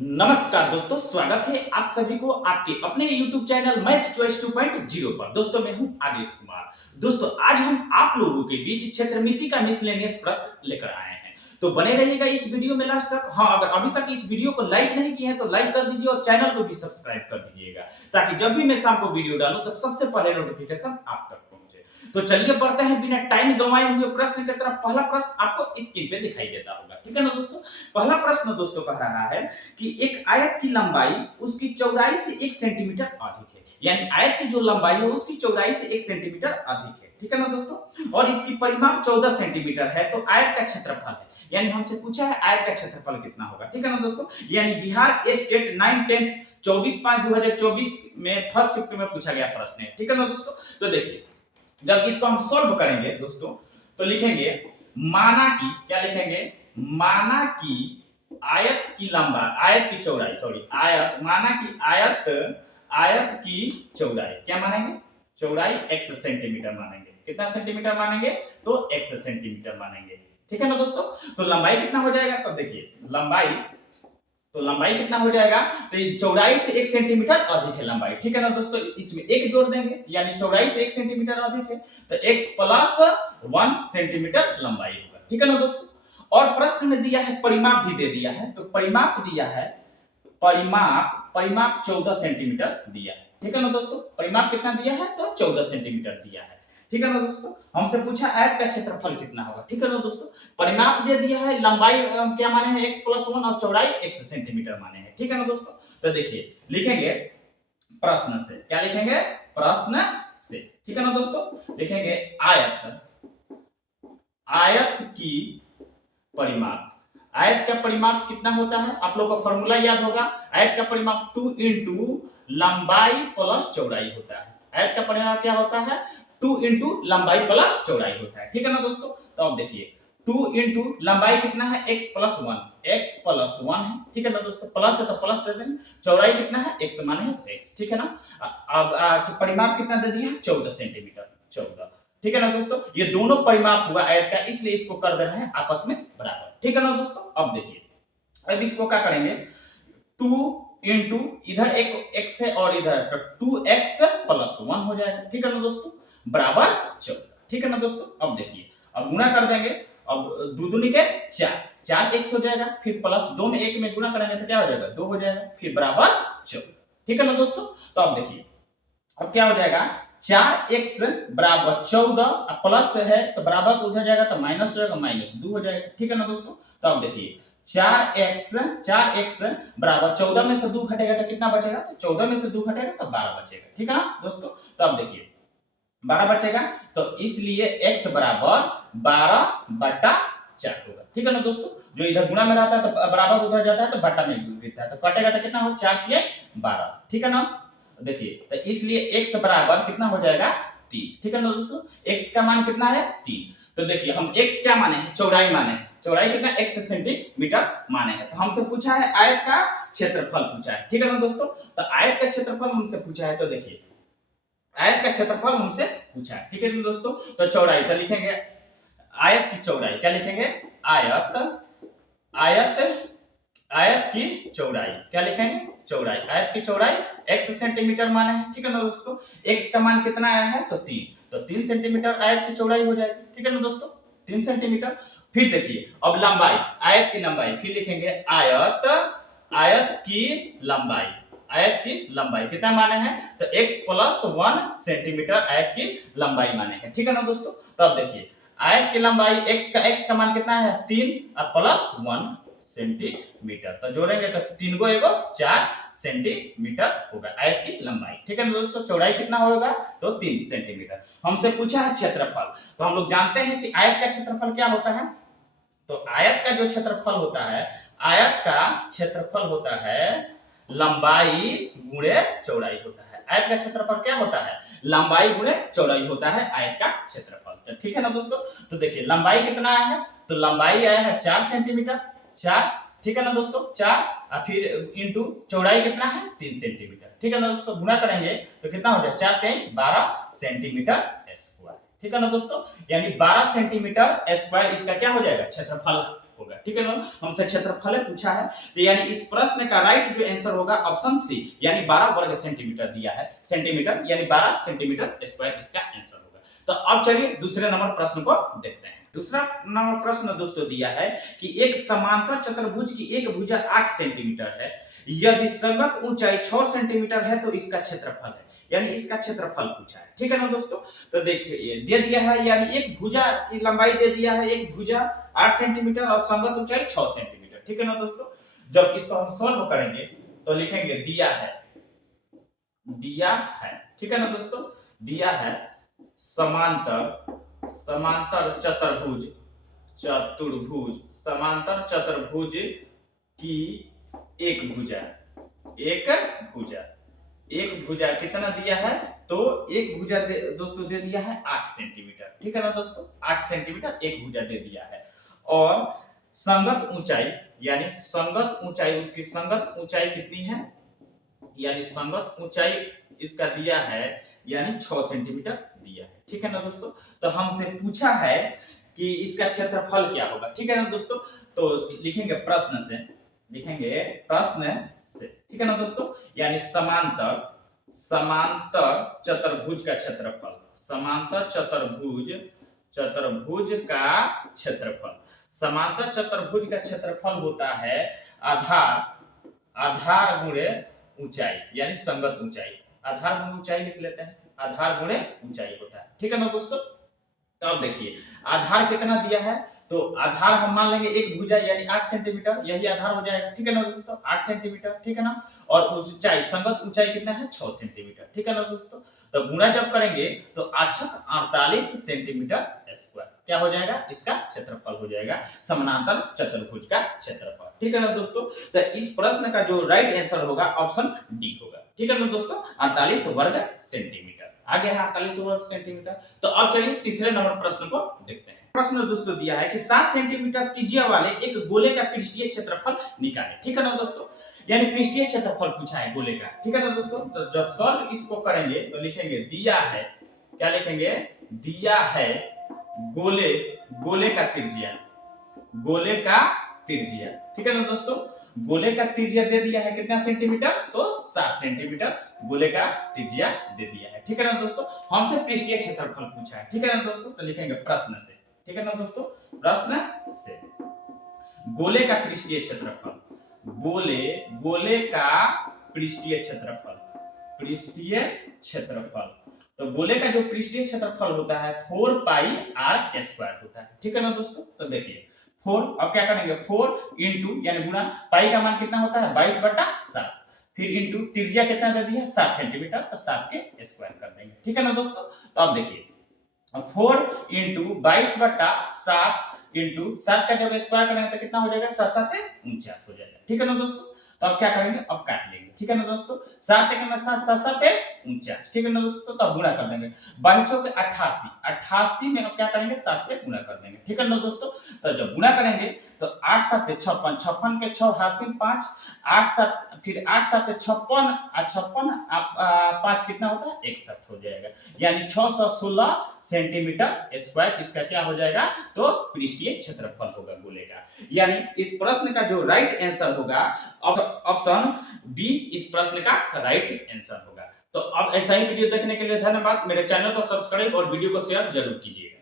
नमस्कार दोस्तों, स्वागत है आप सभी को आपके अपने YouTube चैनल मैथ चॉइस 2.0 पर। दोस्तों मैं हूं आदेश कुमार। दोस्तों आज हम आप लोगों के बीच क्षेत्रमिति का मिसलेनियस प्रश्न लेकर आए हैं, तो बने रहिएगा इस वीडियो में लास्ट तक। हाँ, अगर अभी तक इस वीडियो को लाइक नहीं किए हैं तो लाइक कर दीजिए और चैनल को भी सब्सक्राइब कर दीजिएगा, ताकि जब भी मैं शाम को वीडियो डालूं तो सबसे पहले नोटिफिकेशन आप तक पहुंचे। तो चलिए बढ़ते हैं बिना टाइम गंवाए हुए प्रश्न की तरफ। पहला प्रश्न आपको स्क्रीन पे दिखाई देता होगा, ठीक है ना दोस्तों। पहला प्रश्न दोस्तों कह रहा है कि एक आयत की लंबाई उसकी चौड़ाई से 1 सेंटीमीटर अधिक है, यानी आयत की जो लंबाई है उसकी चौड़ाई से 1 सेंटीमीटर अधिक है, ठीक है ना दोस्तों। और इसकी परिमाप 14 सेंटीमीटर है, तो आयत का क्षेत्रफल है, यानी हमसे पूछा है आयत का क्षेत्रफल कितना होगा, ठीक है ना दोस्तों। यानी बिहार स्टेट 9 10 24/5/2024 में फर्स्ट शिफ्ट में पूछा गया प्रश्न है, ठीक है ना दोस्तों। तो देखिए जब इसको हम सॉल्व करेंगे दोस्तों तो लिखेंगे माना कि, क्या लिखेंगे, माना कि आयत की लंबाई, आयत की चौड़ाई, सॉरी आयत, माना कि आयत की चौड़ाई क्या मानेंगे, चौड़ाई x सेंटीमीटर मानेंगे। कितना सेंटीमीटर मानेंगे, तो x सेंटीमीटर मानेंगे, ठीक है ना दोस्तों। तो लंबाई कितना हो जाएगा, तब देखिए लंबाई कितना हो जाएगा, तो चौड़ाई से 1 सेंटीमीटर अधिक है लंबाई, ठीक है ना दोस्तों। इसमें 1 जोड़ देंगे, यानी चौड़ाई से 1 सेंटीमीटर अधिक है, तो x प्लस 1 सेंटीमीटर लंबाई होगा, ठीक है ना दोस्तों। और प्रश्न में दिया है परिमाप भी दे दिया है, तो परिमाप दिया है, परिमाप 14 सेंटीमीटर दिया है, ठीक है ना दोस्तों। परिमाप कितना दिया है, तो 14 सेंटीमीटर दिया है, ठीक है ना दोस्तों। हमसे पूछा आयत का क्षेत्रफल कितना होगा, ठीक है ना दोस्तों। परिमाप दे दिया है, लंबाई क्या माने हैं, x प्लस 1 और चौड़ाई 1 सेंटीमीटर माने हैं, ठीक है ना दोस्तों। तो देखिए लिखेंगे प्रश्न से, क्या लिखेंगे, प्रश्न से, ठीक है ना दोस्तों। लिखेंगे आयत की परिमाप, आयत का परिमाप कितना होता है, आप लोगों को फॉर्मूला याद होगा। आयत का परिमाप 2 इंटू लंबाई प्लस चौड़ाई होता है। आयत का परिमाप क्या होता है, 2 इंटू लंबाई प्लस चौड़ाई होता है, ठीक है ना दोस्तों। तो अब देखिए 2 इंटू लंबाई कितना है, x प्लस 1 है, ठीक है ना दोस्तों। प्लस है तो प्लस दे देंगे, चौड़ाई कितना है, x माने है तो x, ठीक है ना। अब परिमाप कितना दे दिया है, 14 सेंटीमीटर, 14, ठीक है ना दोस्तों। ये दोनों परिमाप हुआ आयत का, इसलिए इसको कर दे रहे हैं आपस में बराबर, ठीक है ना दोस्तों। अब देखिए अब इसको क्या करेंगे, 2 इंटू इधर एक x है और इधर तो 2x प्लस 1 हो जाएगा, ठीक है ना दोस्तों, बराबर 14, ठीक है ना दोस्तों। अब देखिए अब गुणा कर देंगे, अब दो दूनी के 4 x हो जाएगा, फिर प्लस 2 में 1 में गुणा करेंगे तो क्या हो जाएगा, 2 हो जाएगा, फिर बराबर 14, ठीक है ना दोस्तों। तो अब देखिए अब क्या हो जाएगा, 4x बराबर 14, प्लस है तो बराबर उधर जाएगा तो माइनस हो जाएगा, -2 हो जाएगा, ठीक है ना दोस्तों। तो अब देखिए 4x बराबर 14 में से 2 घटेगा तो कितना बचेगा, तो 14 में से 2 घटेगा तो 12 बचेगा, ठीक है ना दोस्तों। तो अब देखिए 12 बचेगा, तो इसलिए x बराबर 12/4 होगा, ठीक है ना दोस्तों। जो इधर गुणा में रहता है तो बराबर उधर जाता है तो बटा में गिरता है, तो कटेगा तो कितना हो, 4 के 12, ठीक है ना। देखिए तो इसलिए x बराबर कितना हो जाएगा, 3, ठीक है ना दोस्तों। x का मान कितना है, 3। तो देखिए हम x क्या माने हैं, चौड़ाई माने हैं, चौड़ाई कितना, 1 सेंटीमीटर माने हैं। तो हमसे पूछा है आयत का क्षेत्रफल पूछा है, ठीक है ना दोस्तों। तो आयत का क्षेत्रफल हमसे पूछा है, तो देखिए आयत का क्षेत्रफल हमसे पूछा है, ठीक है ना दोस्तों। तो चौड़ाई तो लिखेंगे आयत की चौड़ाई, क्या लिखेंगे, आयत की चौड़ाई, क्या लिखेंगे, चौड़ाई, आयत की चौड़ाई 1 सेंटीमीटर माने है, ठीक है ना दोस्तों। x का मान कितना आया है, तो 3, तो 3 सेंटीमीटर आयत की चौड़ाई हो जाएगी, ठीक है ना दोस्तों, 3 सेंटीमीटर। फिर देखिए अब लंबाई, आयत की लंबाई, फिर लिखेंगे आयत की लंबाई कितना माने हैं, तो x प्लस 1 सेंटीमीटर आयत की लंबाई माने हैं, ठीक है ना दोस्तों। तो अब देखिए आयत की लंबाई x का मान कितना है, 3 और प्लस 1 सेंटीमीटर, तो जोड़ेंगे तो 3 को 1 4 सेंटीमीटर होगा आयत की लंबाई, ठीक है ना दोस्तों। चौड़ाई कितना होगा, तो 3 सेंटीमीटर। हमसे पूछा है क्षेत्रफल, तो हम लोग जानते हैं कि आयत का क्षेत्रफल क्या होता है, तो आयत का जो क्षेत्रफल होता है, आयत का क्षेत्रफल होता है लंबाई गुणे चौड़ाई होता है। आयत का क्षेत्रफल क्या होता है, लंबाई गुणे चौड़ाई होता है आयत का क्षेत्रफल, तो ठीक है ना दोस्तों। तो देखिए लंबाई कितना आया है, तो लंबाई आया है 4 सेंटीमीटर, 4, ठीक है ना दोस्तों, 4 और फिर इंटू चौड़ाई कितना है, 3 सेंटीमीटर, ठीक है ना दोस्तों। गुणा करेंगे तो कितना हो जाएगा, 4 3 12 सेंटीमीटर स्क्वायर, ठीक है ना दोस्तों। यानी 12 सेंटीमीटर स्क्वायर इसका क्या हो जाएगा, क्षेत्रफल होगा। ठीक है ना, हमसे क्षेत्रफल पूछा है, तो यानी इस प्रश्न का राइट जो आंसर होगा ऑप्शन सी, यानी 12 वर्ग सेंटीमीटर दिया है, सेंटीमीटर यानी 12 सेंटीमीटर स्क्वायर इसका आंसर होगा। तो अब चलिए दूसरे नंबर प्रश्न को देखते हैं। दूसरा नंबर प्रश्न दोस्तों दिया है कि एक समांतर चतुर्भुज की एक भुजा 8 सेंटीमीटर है, यदि संगत ऊंचाई 6 सेंटीमीटर है तो इसका क्षेत्रफल है, यानी इसका क्षेत्रफल पूछा है। ठीक है ना दोस्तों, तो देखिए दे दिया है, यानी एक भुजा की लंबाई दे दिया है, एक भुजा 8 सेंटीमीटर और संगत ऊंचाई 6 सेंटीमीटर। ठीक है ना दोस्तों, जब इसको हम सॉल्व करेंगे तो लिखेंगे दिया है, दिया है, ठीक है ना दोस्तों, दिया है समांतर, समांतर चतुर्भुज, चतुर्भुज, समांतर चतुर्भुज की एक भुजा, एक भुजा, एक भुजा कितना दिया है, तो एक भुजा दोस्तों दे दिया है 8 सेंटीमीटर। ठीक है ना दोस्तों, 8 सेंटीमीटर एक भुजा दे दिया है, और संगत ऊंचाई, यानी संगत ऊंचाई, उसकी संगत ऊंचाई कितनी है, यानी संगत ऊंचाई इसका दिया है, यानी 6 सेंटीमीटर दिया है। ठीक है ना दोस्तों, तो हमसे पूछा है कि इसका क्षेत्रफल क्या होगा। ठीक है ना दोस्तों, तो लिखेंगे प्रश्न से, लिखेंगे प्रश्न से। ठीक है ना दोस्तों, यानी समांतर, समांतर चतुर्भुज का क्षेत्रफल, समांतर चतुर्भुज, चतुर्भुज का क्षेत्रफल, समांतर चतुर्भुज का क्षेत्रफल होता है आधार, आधार गुणे ऊंचाई, यानी संगत ऊंचाई, आधार गुणे ऊंचाई लिख लेते हैं, आधार गुणे ऊंचाई होता है। ठीक है ना दोस्तों, तो अब देखिए आधार कितना दिया है, तो आधार हम मान लेंगे एक भुजा यानी 8 सेंटीमीटर, यही आधार हो जाएगा। ठीक है ना दोस्तों, 8 सेंटीमीटर, ठीक है ना, और ऊंचाई, संगत ऊंचाई कितना है, 6 सेंटीमीटर। ठीक है ना दोस्तों, तो गुणा जब करेंगे तो 48 सेंटीमीटर स्क्वायर क्या हो जाएगा, इसका क्षेत्रफल हो जाएगा, समानांतर चतुर्भुज का क्षेत्रफल। ठीक है ना दोस्तों, तो इस प्रश्न का जो राइट आंसर होगा ऑप्शन डी होगा। ठीक है ना दोस्तों, 48 वर्ग सेंटीमीटर आ गया है, 48 वर्ग सेंटीमीटर। तो अब चलिए तीसरे नंबर प्रश्न को देखते हैं। प्रश्न दोस्तों दिया है कि 7 सेंटीमीटर त्रिज्या वाले एक गोले का पृष्ठीय क्षेत्रफल निकालें। ठीक है ना दोस्तों, यानी पृष्ठीय क्षेत्रफल पूछा है गोले का। ठीक है ना दोस्तों, तो जब सॉल्व इसको करेंगे तो लिखेंगे दिया है, क्या लिखेंगे, दिया है गोले, गोले का त्रिज्या, गोले का त्रिज्या। ठीक है ना दोस्तों, गोले का त्रिज्या दे दिया है कितना सेंटीमीटर, तो 7 सेंटीमीटर गोले का त्रिज्या दे दिया है। ठीक है ना दोस्तों, हमसे पृष्ठीय क्षेत्रफल पूछा है। ठीक है ना दोस्तों, तो लिखेंगे प्रश्न से। ठीक है ना दोस्तों, प्रश्न से गोले का पृष्ठीय क्षेत्रफल, गोले, गोले का पृष्ठीय क्षेत्रफल, पृष्ठीय क्षेत्रफल, तो गोले का जो पृष्ठीय क्षेत्रफल होता है 4 पाई आर स्क्वायर होता है। ठीक है ना दोस्तों, तो देखिए 4, अब क्या करेंगे 4 इंटू यानी गुणा, पाई का मान कितना होता है 22/7, फिर इंटू त्रिज्या कितना दे दिया 7 सेंटीमीटर, तो 7 के स्क्वायर कर देंगे। ठीक है ना दोस्तों, तो अब देखिए 4 इंटू 22/7 इंटू 7 का जब स्क्वायर करेंगे तो कितना हो जाएगा, 7 7 49 हो जाएगा। ठीक है ना दोस्तों, तो अब क्या करेंगे, अब काट लेंगे। ठीक है ना दोस्तों, 7 में 7 7 7 49, ठीक है ना दोस्तों, तो अब गुणा कर देंगे, 22 88, 88 में अब क्या करेंगे 7 से गुणा कर देंगे। ठीक है ना दोस्तों, तो जब गुणा करेंगे तो 8 7 56, 56 के 6 हासिल 5, 8 7 फिर 8 7 56 और 56 5 कितना होता है 61 हो जाएगा, यानी 616 सेंटीमीटर स्क्वायर इसका क्या हो जाएगा, तो पृष्ठीय क्षेत्रफल होगा गोले का। यानी इस प्रश्न का जो राइट आंसर होगा ऑप्शन बी, इस प्रश्न का राइट आंसर होगा। तो अब ऐसा ही वीडियो देखने के लिए धन्यवाद। मेरे चैनल को सब्सक्राइब और वीडियो को शेयर जरूर कीजिएगा।